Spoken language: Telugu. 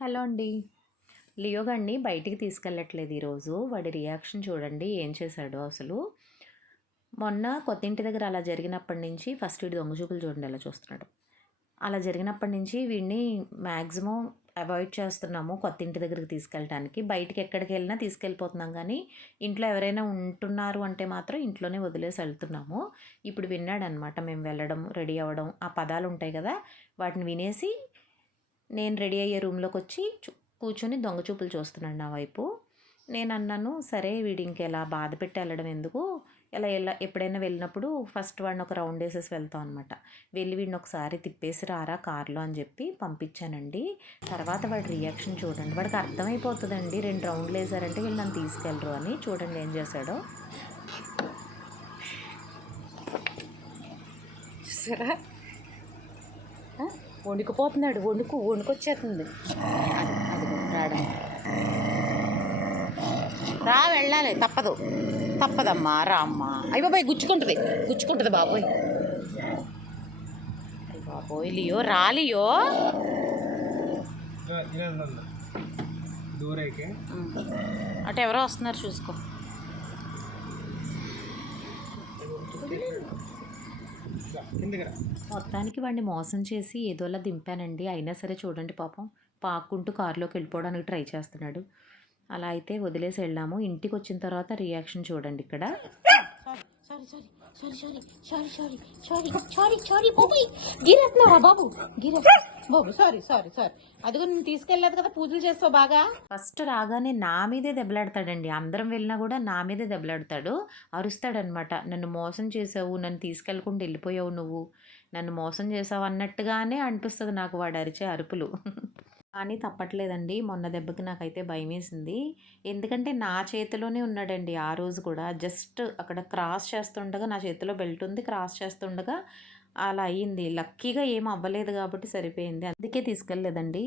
హలో అండి. లియో గాడిని బయటికి తీసుకెళ్ళట్లేదు ఈరోజు. వాడి రియాక్షన్ చూడండి ఏం చేశాడో అసలు. మొన్న కొత్తింటి దగ్గర అలా జరిగినప్పటి నుంచి ఫస్ట్ వీడు దొంగ చూపులు చూడండి ఎలా చూస్తున్నాడు. అలా జరిగినప్పటి నుంచి వీడిని మ్యాక్సిమం అవాయిడ్ చేస్తున్నాము కొత్తింటి దగ్గరికి తీసుకెళ్ళటానికి. బయటికి ఎక్కడికి వెళ్ళినా తీసుకెళ్ళిపోతున్నాం కానీ ఇంట్లో ఎవరైనా ఉంటున్నారు అంటే మాత్రం ఇంట్లోనే వదిలేసి వెళ్తున్నాము. ఇప్పుడు విన్నాడనమాట మేము వెళ్ళడం, రెడీ అవ్వడం, ఆ పదాలు ఉంటాయి కదా, వాటిని వినేసి నేను రెడీ అయ్యే రూమ్లోకి వచ్చి కూర్చొని దొంగ చూపులు చూస్తున్నాడు నా వైపు. నేను అన్నాను, సరే వీడు ఇంకెలా బాధ పెట్టి వెళ్ళడం ఎందుకు, ఇలా ఎప్పుడైనా వెళ్ళినప్పుడు ఫస్ట్ వాడిని ఒక రౌండ్ వేసేసి వెళ్తాం అనమాట. వెళ్ళి వీడిని ఒకసారి తిప్పేసి రారా కార్లో అని చెప్పి పంపించానండి. తర్వాత వాడి రియాక్షన్ చూడండి. వాడికి అర్థమైపోతుందండి 2 రౌండ్లు వేసారంటే వీళ్ళు నన్ను తీసుకెళ్ళరు అని. చూడండి ఏం చేశాడో. చూసారా, వణుకుపోతున్నాడు. వణుకొచ్చేస్తుంది. అది రావడం రా, వెళ్ళాలి, తప్పదమ్మా, రా అమ్మా. అయ్య బాబాయ్ గుచ్చుకుంటుంది బాబోయ్. అయ్య బాబోయ్, లియో రా, లియో. అటు ఎవరో వస్తున్నారు చూసుకో. మొత్తానికి వాడిని మోసం చేసి ఏదోలా దింపానండి. అయినా సరే చూడండి పాపం పాక్కుంటూ కారులోకి వెళ్ళిపోవడానికి ట్రై చేస్తున్నాడు. అలా అయితే వదిలేసి వెళ్ళాము. ఇంటికి వచ్చిన తర్వాత రియాక్షన్ చూడండి ఇక్కడ. అదిగో నేను తీసుకెళ్ళలేదు కదా, పూజలు చేస్తావు బాగా. ఫస్ట్ రాగానే నా మీదే దెబ్బలాడతాడండి. అందరం వెళ్ళినా కూడా నా మీదే దెబ్బలాడతాడు, అరుస్తాడనమాట. నన్ను మోసం చేసావు, నన్ను తీసుకెళ్ళకుండా వెళ్ళిపోయావు, నువ్వు నన్ను మోసం చేసావు అన్నట్టుగానే అనిపిస్తుంది నాకు వాడు అరిచే అరుపులు. కానీ తప్పట్లేదండి. మొన్న దెబ్బకి నాకైతే భయమేసింది. ఎందుకంటే నా చేతిలోనే ఉన్నాడండి ఆ రోజు కూడా. జస్ట్ అక్కడ క్రాస్ చేస్తుండగా నా చేతిలో బెల్ట్ ఉంది, క్రాస్ చేస్తుండగా అలా అయ్యింది. లక్కీగా ఏం అవ్వలేదు కాబట్టి సరిపోయింది. అందుకే తీసుకెళ్ళలేదండి.